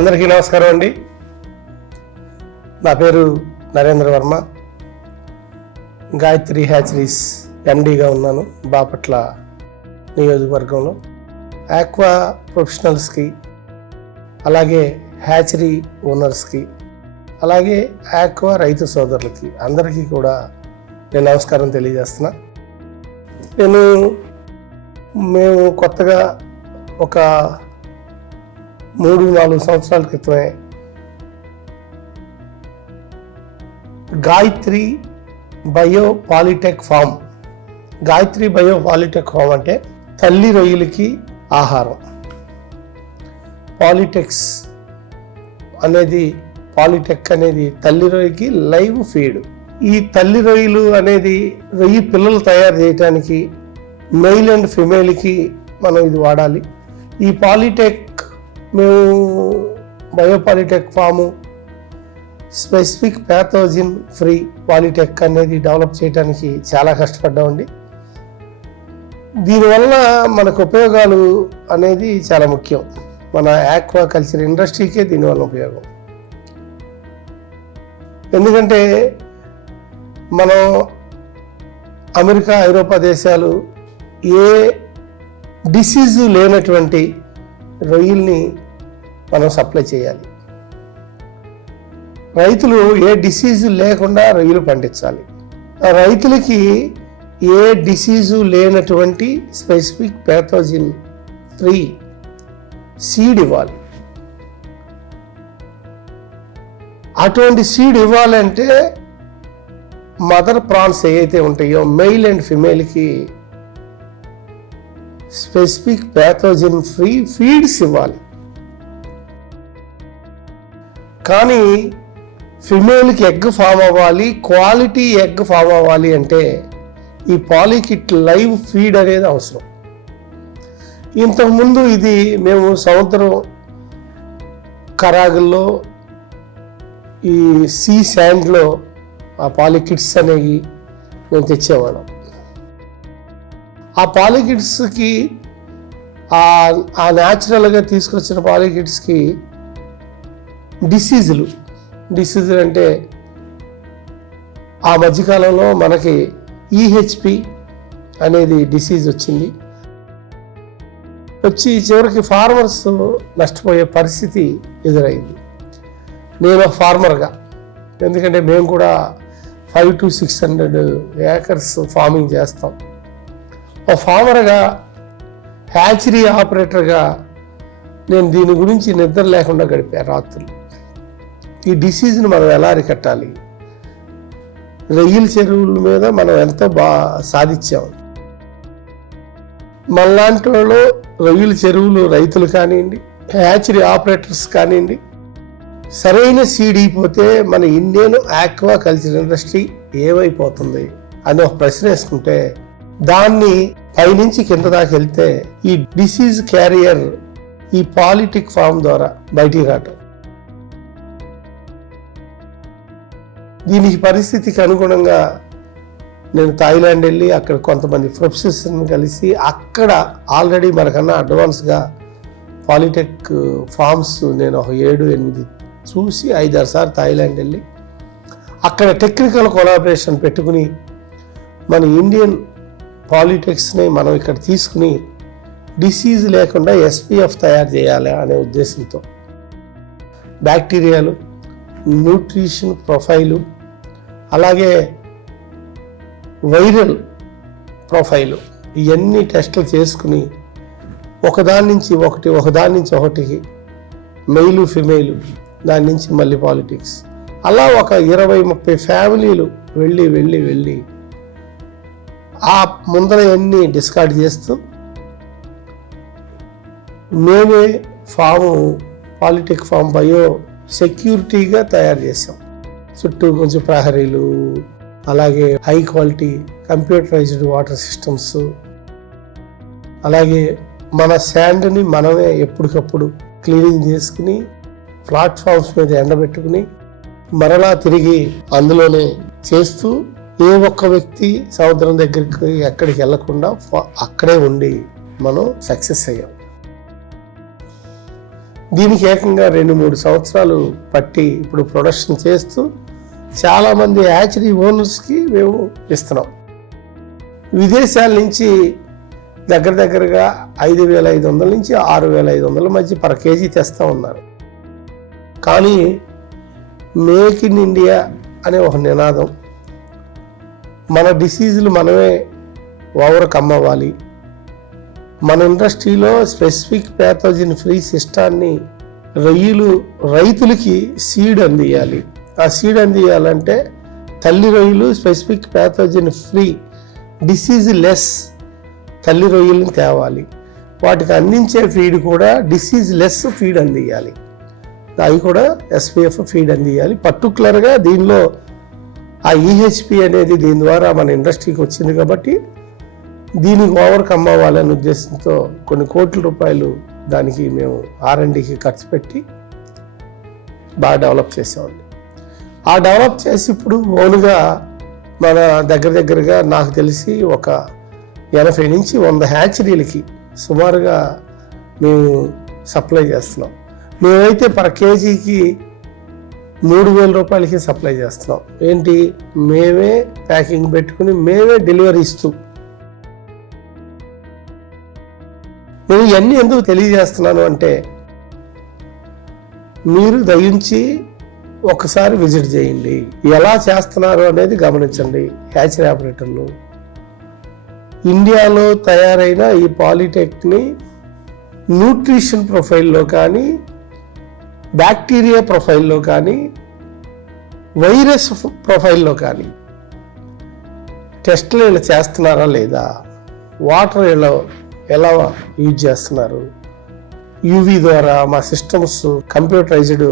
అందరికీ నమస్కారం అండి. నా పేరు నరేంద్ర వర్మ. గాయత్రి హ్యాచరీస్ ఎండీగా ఉన్నాను బాపట్ల నియోజకవర్గంలో. ఆక్వా ప్రొఫెషనల్స్కి, అలాగే హ్యాచరీ ఓనర్స్కి, అలాగే ఆక్వా రైతు సోదరులకి అందరికీ కూడా నేను నమస్కారం తెలియజేస్తున్నా. మేము కొత్తగా ఒక 3-4 సంవత్సరాల క్రితమే Gayatri bio polytech farm. Gayatri bio polytech farm అంటే తల్లి రొయ్యలకి ఆహారం. పాలిటెక్స్ అనేది, పాలిటెక్ అనేది తల్లి రొయ్యకి లైవ్ ఫీడ్. ఈ తల్లి రొయ్యలు అనేది రొయ్యి పిల్లలు తయారు చేయడానికి మెయిల్ అండ్ ఫిమేల్కి మనం ఇది వాడాలి. ఈ పాలిటెక్ మేము బయోపాలిటెక్ form specific pathogen free polytech అనేది డెవలప్ చేయడానికి చాలా కష్టపడ్డామండి. దీనివల్ల మనకు ఉపయోగాలు అనేది చాలా ముఖ్యం. మన ఆక్వా కల్చర్ ఇండస్ట్రీకే దీనివల్ల ఉపయోగం. ఎందుకంటే మనం అమెరికా, ఐరోపా దేశాలు ఏ డిసీజు లేనటువంటి రొయ్యల్ని మనం సప్లై చేయాలి. రైతులు ఏ డిసీజు లేకుండా రొయ్యలు పండించాలి. రైతులకి ఏ డిసీజు లేనటువంటి స్పెసిఫిక్ ప్యాథోజిన్ ఫ్రీ సీడ్ ఇవ్వాలి. అటువంటి సీడ్ ఇవ్వాలంటే మదర్ ప్రాన్స్ ఏవైతే ఉంటాయో మెయిల్ అండ్ ఫిమేల్కి స్పెసిఫిక్ ప్యాథోజిన్ ఫ్రీ ఫీడ్స్ ఇవ్వాలి. కానీ ఫిమేల్కి ఎగ్ ఫామ్ అవ్వాలి, క్వాలిటీ ఎగ్ ఫామ్ అవ్వాలి అంటే ఈ పాలికిట్ లైవ్ ఫీడ్ అనేది అవసరం. ఇంతకుముందు ఇది మేము సముద్రం కరాగుల్లో, ఈ సీ శాండ్లో ఆ పాలికిట్స్ అనేవి మేము తెచ్చేవాళ్ళం. ఆ పాలికిట్స్కి, ఆ న్యాచురల్గా తీసుకొచ్చిన పాలికిట్స్కి డిసీజులు అంటే ఆ మధ్యకాలంలో మనకి ఈహెచ్పి అనేది డిసీజ్ వచ్చి చివరికి ఫార్మర్స్ నష్టపోయే పరిస్థితి ఎదురైంది. నేను ఫార్మర్గా, ఎందుకంటే మేము కూడా 500 to 600 ఏకర్స్ ఫార్మింగ్ చేస్తాం. ఒక ఫార్మర్గా, హ్యాచరీ ఆపరేటర్గా నేను దీని గురించి నిద్ర లేకుండా గడిపాను రాత్రులు. ఈ డిసీజ్ని మనం ఎలా అరికట్టాలి, రొయ్యల చెరువుల మీద మనం ఎంతో సాధించాం. మనలాంటి వాళ్ళు రొయ్యల చెరువులు రైతులు కానివ్వండి, హ్యాచరీ ఆపరేటర్స్ కానివ్వండి, సరైన సీడ్ అయిపోతే మన ఇండియన్ ఆక్వా కల్చర్ ఇండస్ట్రీ ఏమైపోతుంది అని ఒక ప్రశ్న వేసుకుంటే, దాన్ని పైనుంచి కింద దాకా వెళ్తే ఈ డిసీజ్ క్యారియర్ ఈ పాలిటిక్ ఫామ్ ద్వారా బయటికి రావటం. దీనికి పరిస్థితికి అనుగుణంగా నేను థాయిలాండ్ వెళ్ళి అక్కడ కొంతమంది ప్రొఫెసర్స్ని కలిసి, అక్కడ ఆల్రెడీ మనకన్నా అడ్వాన్స్గా పాలిటెక్ ఫార్మ్స్ నేను ఒక 7-8 చూసి 5-6 సార్లు థాయిలాండ్ వెళ్ళి అక్కడ టెక్నికల్ కొలాబరేషన్ పెట్టుకుని మన ఇండియన్ పాలిటెక్స్ని మనం ఇక్కడ తీసుకుని డిసీజ్ లేకుండా ఎస్పీఎఫ్ తయారు చేయాలి అనే ఉద్దేశంతో బ్యాక్టీరియాలు, న్యూట్రిషన్ ప్రొఫైలు, అలాగే వైరల్ ప్రొఫైలు, ఇవన్నీ టెస్టులు చేసుకుని ఒకదాని నుంచి ఒకటికి మెయిలు ఫిమేలు, దాని నుంచి మళ్ళీ పాలిటిక్స్, అలా ఒక 20-30 ఫ్యామిలీలు వెళ్ళి ఆ ముందర అన్నీ డిస్కార్డ్ చేస్తూ మేమే పాలిటెక్ ఫామ్ బయో సెక్యూరిటీగా తయారు చేసాం. చుట్టూ కొంచెం ప్రహరీలు, అలాగే high quality computerized water systems, అలాగే మన శాండ్ని మనమే ఎప్పటికప్పుడు క్లీనింగ్ చేసుకుని ప్లాట్ఫామ్స్ మీద ఎండబెట్టుకుని మరలా తిరిగి అందులోనే చేస్తూ ఏ ఒక్క వ్యక్తి సముద్రం దగ్గరికి ఎక్కడికి వెళ్లకుండా అక్కడే ఉండి మనం సక్సెస్ అయ్యాం. దీనికి ఏకంగా 2-3 సంవత్సరాలు పట్టి ఇప్పుడు ప్రొడక్షన్ చేస్తూ చాలామంది హ్యాచరీ ఓనర్స్కి మేము ఇస్తున్నాం. విదేశాల నుంచి దగ్గరగా 5,500 నుంచి 6,500 మధ్య పర్ కేజీ తెస్తూ ఉన్నారు. కానీ మేక్ ఇన్ ఇండియా అనే ఒక నినాదం, మన డిసీజులు మనమే ఓవర్కమ్ అవ్వాలి, మన ఇండస్ట్రీలో స్పెసిఫిక్ ప్యాథోజన్ ఫ్రీ సిస్టాన్ని రైతులకి సీడ్ అందియాలి. ఆ సీడ్ అందియాలంటే తల్లి రొయ్యలు specific pathogen free disease less తల్లి రొయ్యలను తేవాలి. వాటికి అందించే ఫీడ్ కూడా డిసీజ్ లెస్ ఫీడ్ అందియాలి. అవి కూడా SPF ఫీడ్ అందియాలి. పర్టికులర్గా దీనిలో ఆ EHP అనేది దీని ద్వారా మన ఇండస్ట్రీకి వచ్చింది కాబట్టి దీనికి ఓవర్కమ్ అవ్వాలనే ఉద్దేశంతో కొన్ని కోట్ల రూపాయలు దానికి మేము R&Dకి ఖర్చు పెట్టి బాగా డెవలప్ చేసామండి. ఆ డెవలప్ చేసి ఇప్పుడు ఓన్గా మన దగ్గరగా నాకు తెలిసి ఒక 80 నుంచి 100 హ్యాచరీలకి సుమారుగా మేము సప్లై చేస్తున్నాం. మేమైతే పర్ కేజీకి 3,000 రూపాయలకి సప్లై చేస్తున్నాం. ఏంటి, మేమే ప్యాకింగ్ పెట్టుకుని మేమే డెలివరీ ఇస్తూ. నేను ఇవన్నీ ఎందుకు తెలియజేస్తున్నాను అంటే, మీరు దయించి ఒకసారి విజిట్ చేయండి, ఎలా చేస్తున్నారు అనేది గమనించండి. హ్యాచరీ ఆపరేటర్లు ఇండియాలో తయారైన ఈ పాలిటెక్ని న్యూట్రిషన్ ప్రొఫైల్లో కానీ, బ్యాక్టీరియా ప్రొఫైల్లో కానీ, వైరస్ ప్రొఫైల్లో కానీ టెస్టులు ఇలా చేస్తున్నారా లేదా, వాటర్ ఎలా యూజ్ చేస్తున్నారు, యూవీ ద్వారా మా సిస్టమ్స్ కంప్యూటరైజ్డ్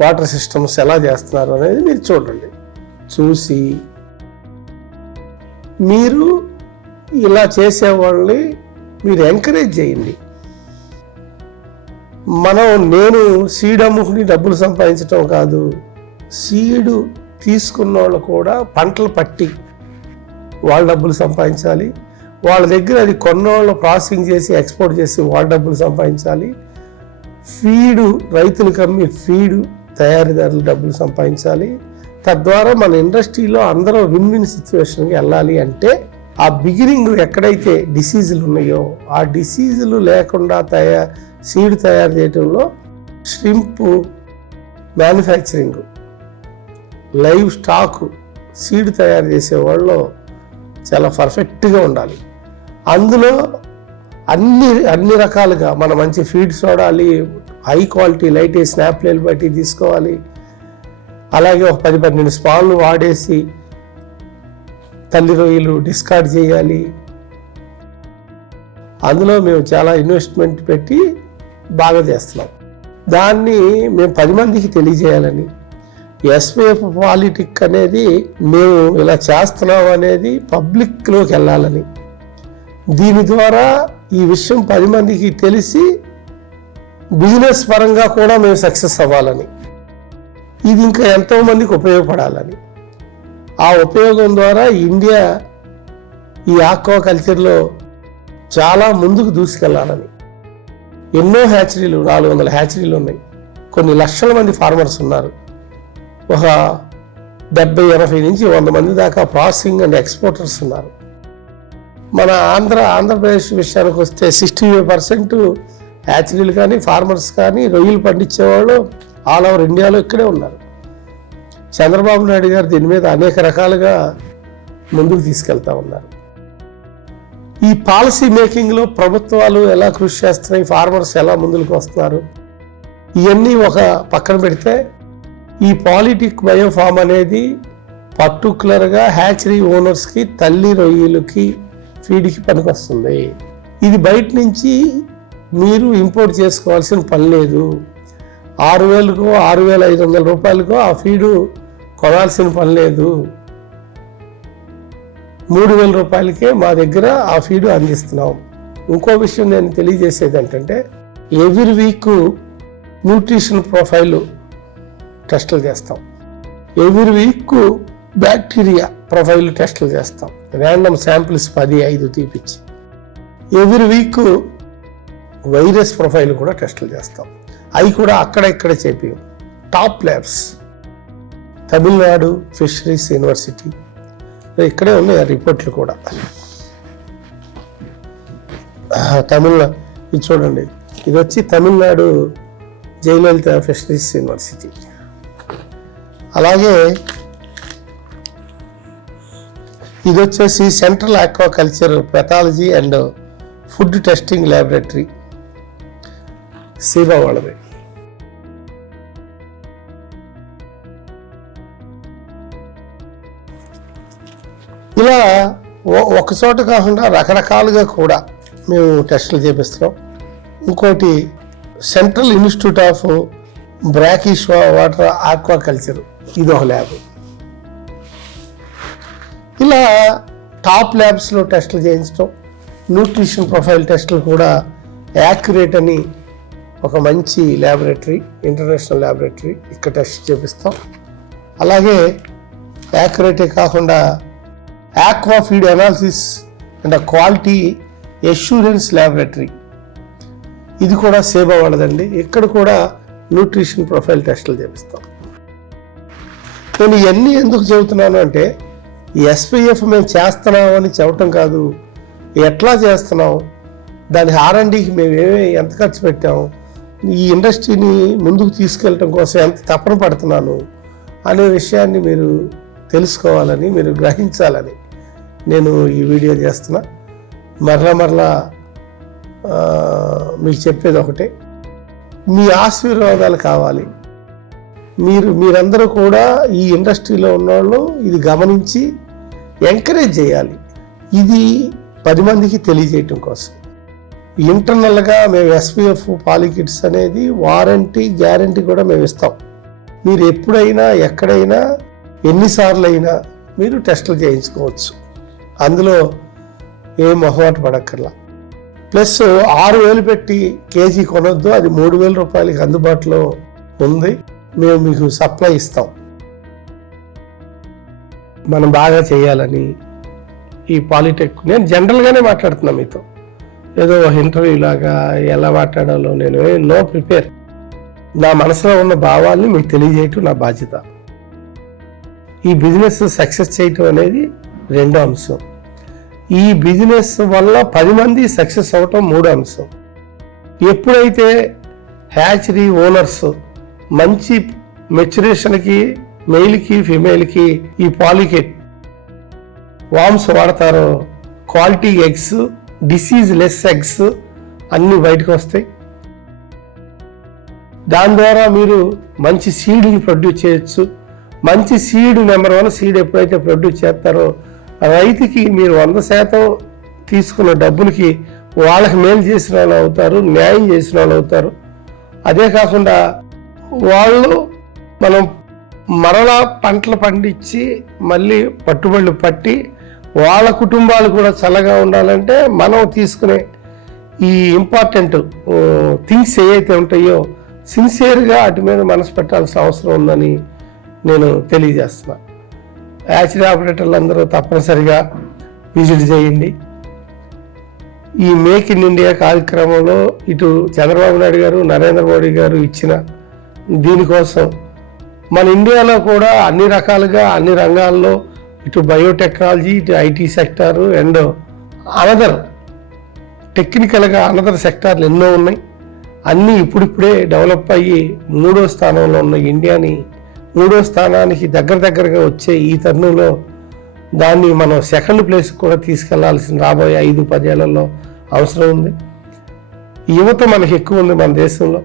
వాటర్ సిస్టమ్స్ ఎలా చేస్తున్నారు అనేది మీరు చూడండి. చూసి మీరు ఇలా చేసేవాళ్ళని మీరు ఎంకరేజ్ చేయండి. నేను సీడ్ అమ్ముకుని డబ్బులు సంపాదించడం కాదు, సీడు తీసుకున్న వాళ్ళు కూడా పంటలు పట్టి వాళ్ళ డబ్బులు సంపాదించాలి, వాళ్ళ దగ్గర అది కొన్నవాళ్ళు ప్రాసెసింగ్ చేసి ఎక్స్పోర్ట్ చేసి వాళ్ళ డబ్బులు సంపాదించాలి, ఫీడు రైతులకు అమ్మి ఫీడు తయారీదారులు డబ్బులు సంపాదించాలి. తద్వారా మన ఇండస్ట్రీలో అందరూ విన్ సిచ్యువేషన్కి వెళ్ళాలి. అంటే ఆ బిగినింగ్ ఎక్కడైతే డిసీజులు ఉన్నాయో ఆ డిసీజులు లేకుండా సీడ్ తయారు చేయడంలో shrimp manufacturing, live stock seed తయారు చేసే వాళ్ళు చాలా పర్ఫెక్ట్గా ఉండాలి. అందులో అన్ని రకాలుగా మన మంచి ఫీడ్స్ వాడాలి, హై క్వాలిటీ లైట్ స్నాప్లేలు బట్టి తీసుకోవాలి. అలాగే ఒక 10-12 స్పాన్లు వాడేసి తల్లి రొయ్యలు డిస్కార్డ్ చేయాలి. అందులో మేము చాలా ఇన్వెస్ట్మెంట్ పెట్టి బాగా చేస్తున్నాం. దాన్ని మేము 10 మందికి తెలియజేయాలని, SPF పాలిటిక్ అనేది మేము ఇలా చేస్తున్నాం అనేది పబ్లిక్లోకి వెళ్ళాలని, దీని ద్వారా ఈ విషయం 10 మందికి తెలిసి బిజినెస్ పరంగా కూడా మేము సక్సెస్ అవ్వాలని, ఇది ఇంకా ఎంతోమందికి ఉపయోగపడాలని, ఆ ఉపయోగం ద్వారా ఇండియా ఈ ఆక్వాకల్చర్లో చాలా ముందుకు దూసుకెళ్ళాలని. ఎన్నో హ్యాచరీలు, 400 హ్యాచరీలు ఉన్నాయి, కొన్ని లక్షల మంది ఫార్మర్స్ ఉన్నారు, ఒక 70-80 నుంచి 100 మంది దాకా ప్రాసెసింగ్ అండ్ ఎక్స్పోర్టర్స్ ఉన్నారు. మన ఆంధ్రప్రదేశ్ విషయానికి వస్తే 65% హ్యాచరీలు కానీ ఫార్మర్స్ కానీ రొయ్యలు పండించేవాళ్ళు ఆల్ ఓవర్ ఇండియాలో ఇక్కడే ఉన్నారు. చంద్రబాబు నాయుడు గారు దీని మీద అనేక రకాలుగా ముందుకు తీసుకెళ్తా ఉన్నారు. ఈ పాలసీ మేకింగ్లో ప్రభుత్వాలు ఎలా కృషి చేస్తున్నాయి, ఫార్మర్స్ ఎలా ముందుకు వస్తున్నారు, ఇవన్నీ ఒక పక్కన పెడితే ఈ పాలిటిక్ బయోఫామ్ అనేది పర్టికులర్గా హ్యాచరీ ఓనర్స్కి తల్లి రొయ్యలకి ఫీడ్కి పనికొస్తుంది. ఇది బయట నుంచి మీరు ఇంపోర్ట్ చేసుకోవాల్సిన పని లేదు. 6,000కో 6,500 రూపాయలకో ఆ ఫీడు కొనాల్సిన పని లేదు. 3,000 రూపాయలకే మా దగ్గర ఆ ఫీడు అందిస్తున్నాం. ఇంకో విషయం నేను తెలియజేసేది ఏంటంటే, ఎవ్రీ వీక్ న్యూట్రిషన్ ప్రొఫైల్ టెస్టులు చేస్తాం, ఎవ్రీ వీక్ బ్యాక్టీరియా ప్రొఫైల్ టెస్టులు చేస్తాం, random samples 10-5 తీపిచ్చి. Every week virus profile కూడా టెస్టులు చేస్తాం. అవి కూడా అక్కడ ఇక్కడ చేపాం. Top labs Tamil Nadu fisheries university, ఇక్కడే ఉన్నాయి ఆ రిపోర్ట్లు కూడా. ఇది చూడండి, ఇది వచ్చి తమిళనాడు జయలలిత ఫిషరీస్ యూనివర్సిటీ. అలాగే ఇది వచ్చేసి central aquaculture pathology and food testing laboratory, Ziba వాళ్ళది. ఇలా ఒక చోట కాకుండా రకరకాలుగా కూడా మేము టెస్టులు చేపిస్తున్నాం. ఇంకోటి central institute of brackish water aquaculture, ఇది ఒక ల్యాబ్. ఇలా టాప్ ల్యాబ్స్లో టెస్టులు చేయించడం. న్యూట్రిషన్ ప్రొఫైల్ టెస్టులు కూడా యాక్యురేట్ అని ఒక మంచి ల్యాబొరేటరీ, ఇంటర్నేషనల్ ల్యాబొరేటరీ, ఇక్కడ టెస్ట్ చేపిస్తాం. అలాగే యాక్యురేటే కాకుండా aqua feed analysis and quality assurance laboratory, ఇది కూడా సేబా వాళ్ళదండి. ఇక్కడ కూడా న్యూట్రిషన్ ప్రొఫైల్ టెస్టులు చేపిస్తాం. నేను ఇవన్నీ ఎందుకు చెబుతున్నాను అంటే, ఎస్పీఎఫ్ మేము చేస్తున్నామని చెప్పటం కాదు, ఎట్లా చేస్తున్నాం, దాని R&Dకి మేము ఎంత ఖర్చు పెట్టాము, ఈ ఇండస్ట్రీని ముందుకు తీసుకెళ్ళటం కోసం ఎంత తపన పడుతున్నాను అనే విషయాన్ని మీరు తెలుసుకోవాలని, మీరు గ్రహించాలని నేను ఈ వీడియో చేస్తున్నా. మరలా మీకు చెప్పేది ఒకటే, మీ ఆశీర్వాదాలు కావాలి. మీరందరూ కూడా ఈ ఇండస్ట్రీలో ఉన్నవాళ్ళు ఇది గమనించి ఎంకరేజ్ చేయాలి. ఇది 10 మందికి తెలియజేయటం కోసం. ఇంటర్నల్గా మేము ఎస్పీఎఫ్ పాలికిట్స్ అనేది వారంటీ గ్యారంటీ కూడా మేము ఇస్తాం. మీరు ఎప్పుడైనా ఎక్కడైనా ఎన్నిసార్లు అయినా మీరు టెస్టులు చేయించుకోవచ్చు. అందులో ఏం మొహమాట పడక్కర్లా. ప్లస్ 6,000 పెట్టి కేజీ కొనొద్దు, అది 3,000 రూపాయలకి అందుబాటులో ఉంది. మేము మీకు సప్లై ఇస్తాం. మనం బాగా చేయాలని ఈ పాలిటెక్, నేను జనరల్గానే మాట్లాడుతున్నా మీతో, ఏదో ఇంటర్వ్యూ లాగా ఎలా మాట్లాడాలో నేను నో ప్రిపేర్. నా మనసులో ఉన్న భావాల్ని మీకు తెలియజేయటం నా బాధ్యత. ఈ బిజినెస్ సక్సెస్ చేయటం అనేది రెండో అంశం. ఈ బిజినెస్ వల్ల 10 మంది సక్సెస్ అవటం మూడో అంశం. ఎప్పుడైతే హ్యాచరీ ఓనర్స్ మంచి మెచ్యురేషన్కి, మెయిల్కి ఫిమేల్కి ఈ పాలికెట్ వామ్స్ వాడతారో, quality eggs, disease less eggs అన్నీ బయటకు వస్తాయి. దాని ద్వారా మీరు మంచి సీడ్ని ప్రొడ్యూస్ చేయొచ్చు. మంచి సీడ్, నెంబర్ 1 సీడ్ ఎప్పుడైతే ప్రొడ్యూస్ చేస్తారో రైతుకి మీరు 100% తీసుకున్న డబ్బులకి వాళ్ళకి మేలు చేసిన వాళ్ళు అవుతారు, న్యాయం చేసిన వాళ్ళు అవుతారు. అదే కాకుండా వాళ్ళు మనం మరలా పంటలు పండించి మళ్ళీ పట్టుబడులు పట్టి వాళ్ళ కుటుంబాలు కూడా చల్లగా ఉండాలంటే మనం తీసుకునే ఈ ఇంపార్టెంట్ థింగ్స్ ఏవైతే ఉంటాయో సిన్సియర్గా వాటి మీద మనసు పెట్టాల్సిన అవసరం ఉందని నేను తెలియజేస్తున్నా. హ్యాచరీ ఆపరేటర్లు అందరూ తప్పనిసరిగా విజిట్ చేయండి. ఈ మేక్ ఇన్ ఇండియా కార్యక్రమంలో ఇటు చంద్రబాబు నాయుడు గారు, నరేంద్ర మోడీ గారు ఇచ్చిన దీనికోసం మన ఇండియాలో కూడా అన్ని రకాలుగా అన్ని రంగాల్లో, ఇటు బయోటెక్నాలజీ, ఇటు ఐటీ సెక్టారు అండ్ అనదర్ టెక్నికల్గా అనదర్ సెక్టార్లు ఎన్నో ఉన్నాయి. అన్నీ ఇప్పుడిప్పుడే డెవలప్ అయ్యి 3వ స్థానంలో ఉన్న ఇండియాని 3వ స్థానానికి దగ్గరగా వచ్చే ఈ తరుణంలో దాన్ని మనం 2nd ప్లేస్ కూడా తీసుకెళ్లాల్సిన రాబోయే 5-10 ఏళ్లలో అవసరం ఉంది. యువత మనకి ఎక్కువ ఉంది మన దేశంలో.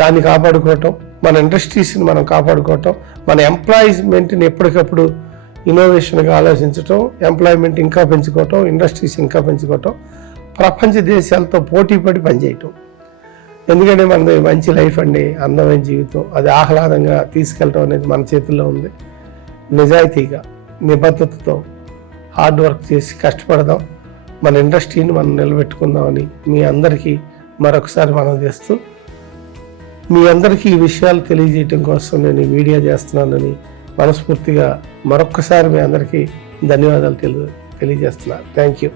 దాన్ని కాపాడుకోవటం, మన ఇండస్ట్రీస్ని మనం కాపాడుకోవటం, మన ఎంప్లాయ్మెంట్ని ఎప్పటికప్పుడు ఇన్నోవేషన్గా ఆలోచించటం, ఎంప్లాయ్మెంట్ ఇంకా పెంచుకోవటం, ఇండస్ట్రీస్ ఇంకా పెంచుకోవటం, ప్రపంచ దేశాలతో పోటీపడి పనిచేయటం. ఎందుకంటే మనది మంచి లైఫ్ అండి, అందమైన జీవితం, అది ఆహ్లాదంగా తీసుకెళ్ళటం అనేది మన చేతుల్లో ఉంది. నిజాయితీగా, నిబద్ధతతో హార్డ్ వర్క్ చేసి కష్టపడదాం, మన ఇండస్ట్రీని మనం నిలబెట్టుకుందామని మీ అందరికీ మరొకసారి మనం చేస్తూ, మీ అందరికీ ఈ విషయాలు తెలియజేయటం కోసం నేను ఈ వీడియో చేస్తున్నానని మనస్ఫూర్తిగా మరొక్కసారి మీ అందరికీ ధన్యవాదాలు తెలియజేస్తున్నాను. Thank you.